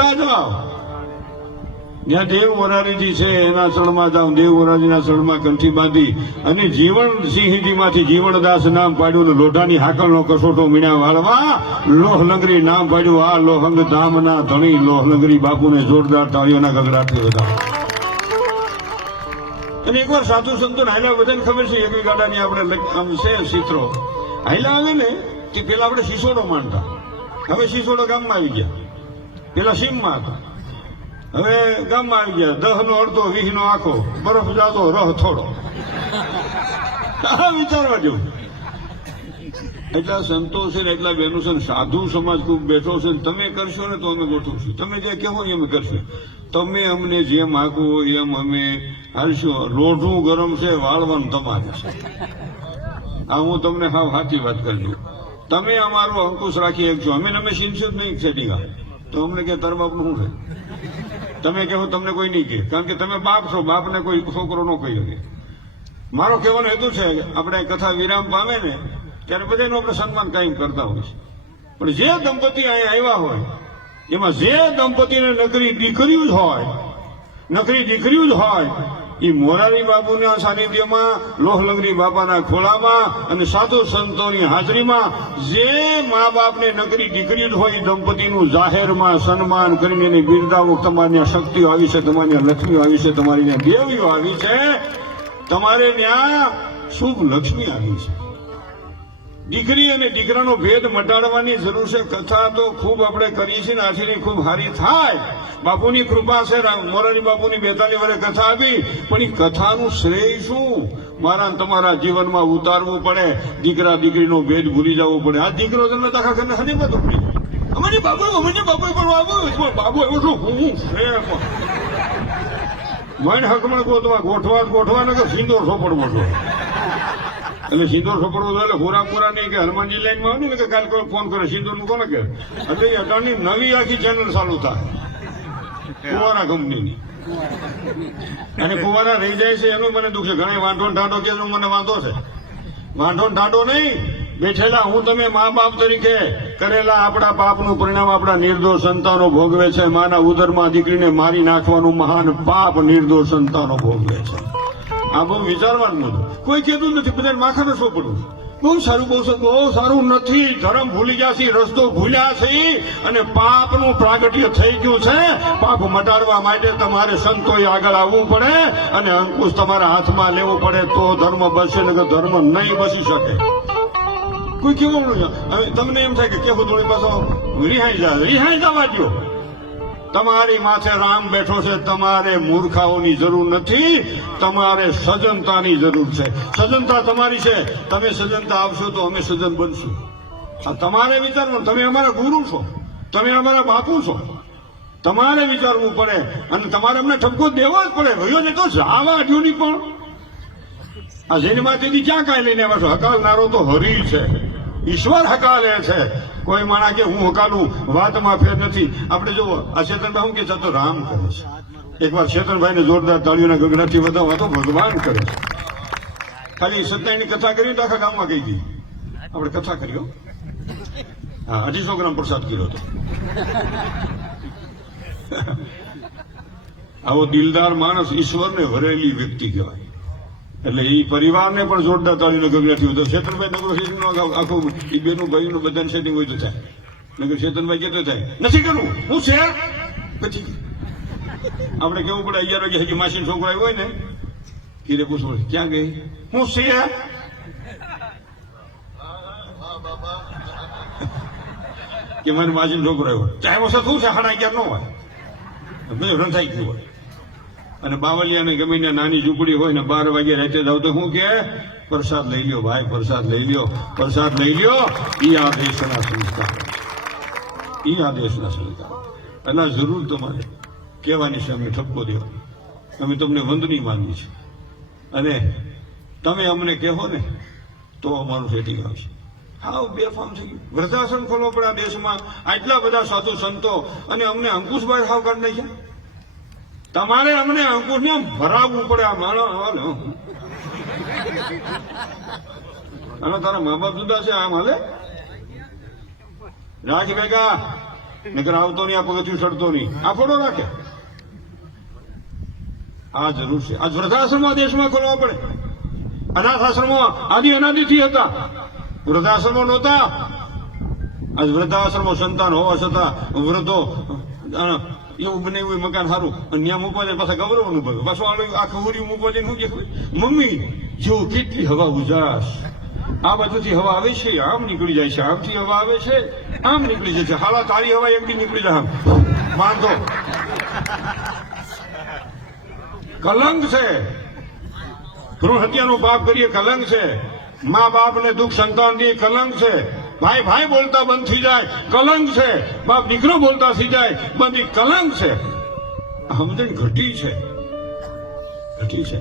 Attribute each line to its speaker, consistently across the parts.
Speaker 1: તા જાઓ. જ્યાં દેવ વરારીજી છે, એના ચરણમાં જાઓ. દેવ વરારીના ચરણમાં કંઠી બાંધી અને જીવન સિંહજીમાંથી જીવનદાસ નામ પાડ્યું લોઢાની હાકલનો કસોટો મીણ્યા વાળવા લોહલંગરી નામ પાડ્યું. આ લોહંગ ધામના ધણી લોહલંગરી બાપુને જોરદાર તાળીઓના ગગડાટથી વધાવો અને એકવાર સાધુ સંતો હાયલા બધાને ખબર છે, એક ગાડાની આપણે આમ છે ચિત્રો હાયલા આવે ને કે પેલા આપણે સિસોડો માનતા હવે સિસોડો ગામમાં આવી ગયા. પેલા સીમમાં હતા. હવે ગામમાં આવી ગયા. દહ નો અડધો, વીસ નો આખો. બરફ જાતો, રહ થોડો. વિચારવા જેવું. એટલા સંતોષ છે એટલા બહેનો છે સાધુ સમાજ ખૂબ બેઠો છે તમે કરશો ને તો અમે ગોઠવશું તમે જે કહેવો ને અમે કરશું. તમે અમને જેમ આખું એમ અમે હાલશું. લોઢું ગરમ છે, વાળવાનું તમારે છે. આ હું તમને હાવ સાચી વાત કરી દઉં. તમે અમારું અંકુશ રાખી શકશો. અમે તમે સિન્સિયર નહીં સેટિંગ તો અમને કે તાર બાપનું શું છે? તમે કહો તમને કોઈ નહીં કહે. કારણ કે તમે બાપ છો, બાપને કોઈ છોકરો ન કહી શકે. મારો કહેવાનો હેતુ છે, આપણે કથા વિરામ પામે ને, ત્યારે બધાનું આપણે સન્માન કાયમ કરતા હોય છે. પણ જે દંપતી અહીંયા આવ્યા હોય, એમાં જે દંપતીને નકરી દીકરીઓ જ હોય, નકરી દીકરીઓ જ હોય એ મોરારી બાપુના સાનિધ્યમાં લોહલંગરી બાપાના ખોળામાં અને સાધુ સંતોની હાજરીમાં જે મા બાપને નકરી દીકરી હોય દંપતીનું જાહેરમાં સન્માન કરીને એની બિરદાવો તમારી ત્યાં શક્તિઓ આવી છે, તમારી ત્યાં લક્ષ્મીઓ આવી છે, તમારી ત્યાં દેવીઓ આવી છે. તમારે ત્યાં શુભ લક્ષ્મી આવી છે. દીકરી અને દીકરાનો ભેદ મટાડવાની જરૂર છે. કથા તો ખૂબ આપણે કરીએ છીએ ને આખીની ખૂબ હારી થાય. બાપુની કૃપા છે મોરારી બાપુની બેતાલીસ વર્ષે કથા આપી. પણ એ કથાનું શ્રેય શું? મારા તમારા જીવનમાં ઉતારવું પડે. દીકરા દીકરીનો ભેદ ભૂલી જવો પડે. આ દીકરો તમને આખા ઘરને હજી બધું અમારી બાબુ અમારી બાબુ પણ બાબુ બાબુ એવું શું હું છે મન હકમાં ગોતવા, ગોઠવા ગોઠવા ને કે સિંદોર સોપડવો છો એટલે સિંદૂર સપડવો એટલે હોરા પૂરા નહીં કે હનુમાનજી લાઈનમાં આવે ને કે કાલ કોઈ ફોન કરે સિંદૂરનું કોને કે એટલે એ નવી આખી ચેનલ ચાલુ થાય. કુવારા કંપનીની. અને કુવારા રહી જાય છે, એનું મને દુઃખ છે. ઘણા વાંઢો ટાઢો કે મને વાંધો છે. વાંઢો ટાઢો નહીં, બેઠેલા હું તમે મા બાપ તરીકે કરેલા આપણા પાપનું પરિણામ આપણા નિર્દોષ સંતાનો ભોગવે છે. માના ઉદરમાં દીકરીને મારી નાખવાનું મહાન પાપ નિર્દોષ સંતાનો ભોગવે છે. આ બહુ વિચારવાનું હતું કોઈ કહેતું નથી બધા માથાનો શું પડવું બહુ સારું બહુ બહુ સારું નથી. ધર્મ ભૂલી ગયા છે રસ્તો ભૂલ્યા છે અને પાપનું પ્રાગટ્ય થઈ ગયું છે. પાપ મટાડવા માટે તમારે સંતોએ આગળ આવવું પડે અને અંકુશ તમારા હાથમાં લેવો પડે તો ધર્મ બચશે ને ધર્મ નહીં બચી શકે. કોઈ કેવું છે તમને એમ થાય કે કેવું થોડી પાછો, રિહાઈ જાય રિહાઈ જવા દો તમારી માથે રામ બેઠો છે, તમારે મૂર્ખાઓની જરૂર નથી, તમારે સજનતાની જરૂર છે. સજનતા તમારી છે, તમે સજનતા આપશો તો અમે સજન બનશું. તમારે વિચારવું તમે અમારા ગુરુ છો, તમે અમારા બાપુ છો. તમારે વિચારવું પડે અને તમારે અમને ઠપકો દેવો જ પડે. રહ્યો ને તો આવા અઢ્યુની પણ. આ જેનમાંથી ક્યાં કાંઈ લઈને આવ્યા છો? હકાલનારો તો હરી છે. ઈશ્વર હકાલે છે. કોઈ માણા કે હું હકાલું, વાતમાં ફેર નથી. આપણે જુઓ, આ ચેતનભાઈ હું કે છે? તો રામ કરે છે. એકવાર ચેતનભાઈને જોરદાર તાળીઓના ગગડાથી વધાવવા તો ભગવાન કરે છે. ખાલી સત્યાની કથા કરી તો આખા ગામમાં ગઈ હતી. આપણે કથા કર્યો હા. અઢીસો ગ્રામ પ્રસાદ કર્યો હતો. આવો દિલદાર માણસ ઈશ્વરને વરેલી વ્યક્તિ કહેવાય. એટલે એ પરિવારને પણ જોરદાર તાળીનો ગગડાથી તો ચેતનભાઈ નગર સેટિંગ આખું એ બેનું ભાઈનું બધાને સેટિંગ હોય તો થાય. નગર ચેતનભાઈ કેતો થાય, નથી કરવું, હું છે? પછી આપણે કેવું પડે, અગિયાર વાગે હજી માસી છોકરા હોય ને કીરે પૂછવું ક્યાં ગઈ? હું છે. કે મારી માસી છોકરો આવ્યો. ચાહે વખત શું છે? સાડા અગિયાર નો હોય રંધાઈ ગયું હોય. અને બાવલિયાને ગમે ત્યાં નાની ઝૂંપડી હોય ને બાર વાગે રાતે જાવ તો શું કે? પ્રસાદ લઈ લ્યો ભાઈ, પ્રસાદ લઈ લ્યો. પ્રસાદ લઈ લ્યો. ઈ આ દેશના સંસ્કાર. ઈ આ દેશના સંસ્કાર. એટલે જરૂર તમારે કહેવાની છે અમે ઠપકો દેવાની અમે તમને વંદની માંગી છે અને તમે અમને કહો ને તો અમારું સેટિંગ આવશે. હાવ બેફામ થઈ ગયું. વૃદ્ધાશ્રમ ખોલવો પડે આ દેશમાં આટલા બધા સાધુ સંતો અને અમને અંકુશભાઈ હાવ કરી નાખ્યા. તમારે અમને અંકુશ ને ભરાવવું પડે, આ માણો હવે તારા મા બાપ જુદા છે, આમ હાલે? રાજ ભેગા નકર આવતો નહીં, આ પગથિયું સડતો નહીં. આ ફોટો રાખે. આ જરૂર છે. આ વૃદ્ધાશ્રમો દેશમાં ખોલવા પડે. અનાથ આશ્રમો આદિ અનાદિથી હતા. વૃદ્ધાશ્રમો નહોતા. આજ વૃદ્ધાશ્રમો સંતાન હોવા છતાં વૃદ્ધો એવું બનાવ્યું મકાન સારું. અને ત્યાં મૂકવા જાય પાછા ગૌરવ અનુભવે પાછું આ આખું ઉરી મૂકવા જઈને શું મમ્મી, જો કેટલી હવા ઉજાસ. આ બાજુથી હવા આવે છે, આમ નીકળી જાય છે, આમથી હવા આવે છે, આમ નીકળી જાય છે. હાલા, તારી હવા એકડી નીકળી જાય વાંધો. કલંક છે. ભ્રૂણ હત્યાનો પાપ કરીએ, કલંક છે. મા બાપ ને દુઃખ સંતાન દે, કલંક છે. ભાઈ ભાઈ બોલતા બંધ થઈ જાય. કલંક છે. બાપ દીકરો બોલતા થઈ જાય. બધી કલંક છે. સમજણ ઘટી છે. ઘટી છે.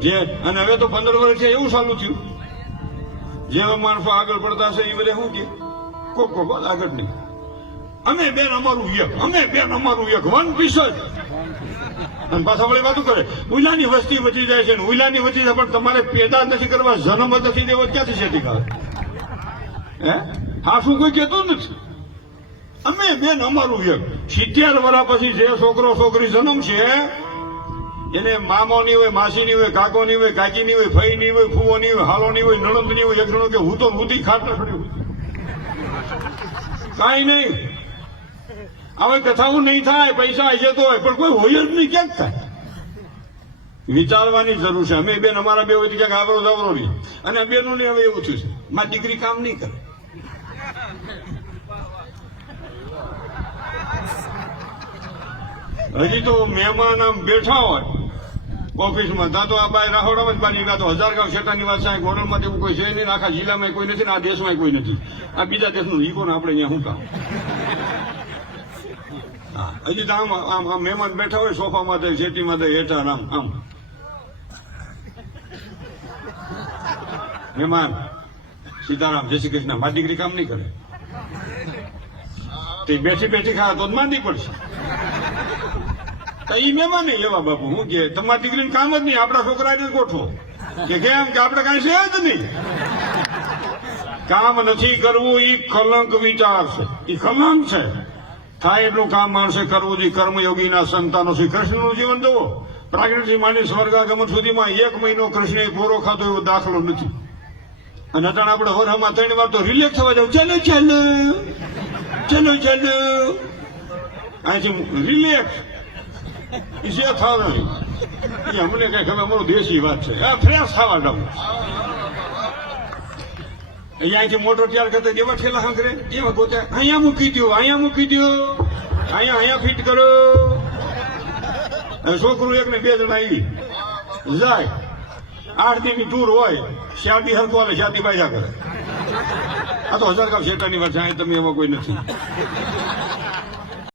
Speaker 1: જે, અને હવે તો પંદર વર્ષ છે, એવું ચાલુ થયું. જે માણસો આગળ પડતા છે એ બધે શું કે? કોક કોક આગળ નહીં. અમે બેન અમારું એક, અમે બેન અમારું એક. વન પીસ જ. અને પાછા વળી વાતું કરે. ઉલાની વસ્તી વધી જાય છે ઉલાની વધી જાય, પણ તમારે પેદા નથી કરવા, જન્મ નથી દેવો, ક્યાંથી શેતી કરે હે? હા શું કોઈ કહેતું નથી. અમે બેન અમારું વ્યક્ત. સિત્યાર વર્ષ પછી જે છોકરો છોકરી જન્મશે એને મામોની હોય, માસીની હોય, કાકોની હોય, કાકીની હોય, ફઈની હોય ફૂવોની હોય, હાલોની હોય, નણંદની હોય, એક કે હું તો ખાટ ન છોડ્યું કાંઈ નહીં. હવે કથાઓ નહીં થાય, પૈસા આવી તો હોય, પણ કોઈ હોય જ નહીં, ક્યાંક થાય? વિચારવાની જરૂર છે. અમે બેન અમારા બે હોય ક્યાંક આવરો જાવરો નહીં. અને બેનો હવે એવું થયું છે. મારી દીકરી કામ નહીં કરે. હજી તો મહેમાન આમ બેઠા હોય. ઓફિસમાં. ત્યાં તો આ બાય રાહોડામાં જ બાની ના તો હજાર ગામ ક્ષેત્રની વાત સાહેબ ગોરલમાં એવું કોઈ છે નહીં આખા જિલ્લામાં કોઈ નથી ને આ દેશમાં કોઈ નથી. આ બીજા દેશનું ઈકો ને આપણે અહીંયા શું કામ? હજી તો આમ આમ આમ મહેમાન બેઠા હોય સોફામાં તો, શેતીમાં તો હેઠા આમ આમ. મહેમાન, સીતારામ, જય શ્રી કૃષ્ણ. મારી દીકરી કામ નહીં કરે. તે બેઠી બેઠી ખા તો માંદી પડશે. તો ઈ મહેમાન નહીં લેવા બાપુ, હું કે તમારી દીકરીને કામ જ નહીં, આપણા છોકરાને ગોઠવો. કે કેમ કે આપણે કાંઈ છે જ નહીં. કામ નથી કરવું, ઈ કલંક વિચાર છે. ઈ કલંક છે. થાય એટલું કામ માણસે કરવું જોઈએ. કર્મયોગીના સંતાનો શ્રી કૃષ્ણનું જીવન જુઓ. પ્રાગૃતથી માંડી સ્વર્ગાગમન સુધીમાં એક મહિનો કૃષ્ણએ પૂરો ખાતો એવો દાખલો નથી. અને અત્યારે આપણે હોરામાં ત્રણ વાર તો રિલેક્સ થવા જાવ. ચાલો ચાલો. ચાલો ચાલો. અહીંથી રિલેક્સ જે થાવ નહીં એ અમને કઈ ખબર અમારું દેશી વાત છે. આ ફ્રેશ થવા જાવ અહીંયાથી મોટો તૈયાર કરતા જેવા ઠેલા હંકરે એવા ગોતે, અહીંયા મૂકી દો અહીંયા મૂકી દો અહીંયા અહીંયા ફિટ કરો. છોકરું એક ને બે જણા આવી જાય. આઠ દિનની ટૂર હોય, શાદી હરકો અને શાદી બાજા કરે. આ તો હજાર કામ શેટાની વાત છે તમે એમાં કોઈ નથી.